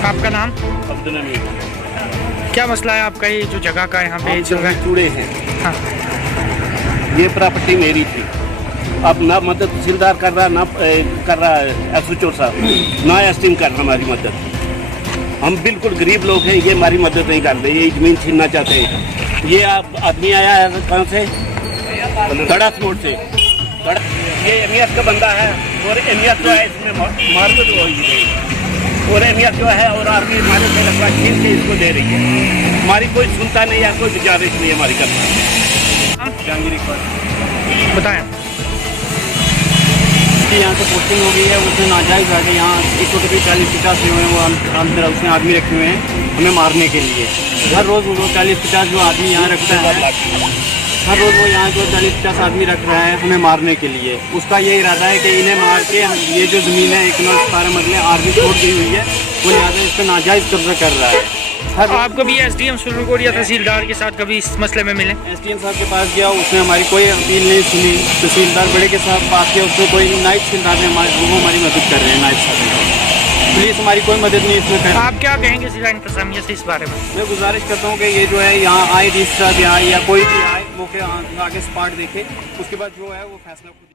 आपका नाम? अब्दुल हमीद। क्या मसला है आपका, ये जो जगह का यहाँ पे चल रहा है? चूड़े हैं। हाँ। ये प्रॉपर्टी मेरी थी, अब ना मदद तहसीलदार कर रहा, ना कर रहा एसओ साहब, ना एसटीएम कर रहा हमारी मदद। हम बिल्कुल गरीब लोग हैं, ये हमारी मदद नहीं कर रहे, ये ज़मीन छीनना चाहते हैं। ये आप आदमी आया है कहाँ से? गड़ा मोड़ से। ये अहमियत का बंदा है और अहमियत जो है इसमें मारपीट हो गई और अहमियत जो है और आर्मी हमारे से लगवा छीन के इसको दे रही है। हमारी कोई सुनता नहीं है, कोई गुजारिश नहीं है हमारी करना। जहांगीर इकबाल। बताएं। यहाँ से पोस्टिंग हो गई है, उसने नाजायज़ आके यहाँ इस वक्त भी 40-50 हुए हैं, वो अंदर उसने आदमी रखे हुए हैं हमें मारने के लिए। हर रोज़ वो 40-50 जो आदमी यहाँ रखता है, हर रोज़ वो यहाँ जो 40-50 आदमी रख रहा है हमें मारने के लिए। उसका ये इरादा है कि इन्हें मार के ये जो ज़मीन है 1 मरले आर्मी छोड़ दी हुई है, वो लिहाजा इस पर नाजायज़ कब्जा कर रहा है। आपको भी एसडीएम सुरनकोट या तहसीलदार के साथ कभी इस मसले में मिले? एसडीएम साहब के पास गया, उसने हमारी कोई अपील नहीं सुनी। तहसीलदार बड़े के साथ बात किया, उसने कोई नायब तहसीलदार ने हमारी मदद कर रहे हैं, नायब साहब। पुलिस हमारी कोई मदद नहीं इसमें कर। आप क्या कहेंगे जिला इंतजामिया से इस बारे में? मैं गुजारिश करता हूँ कि ये जो है यहाँ आए, रजिस्ट्रार भी आए या कोई भी आए, वो के आगे स्पॉट देखे, उसके बाद जो है वो फैसला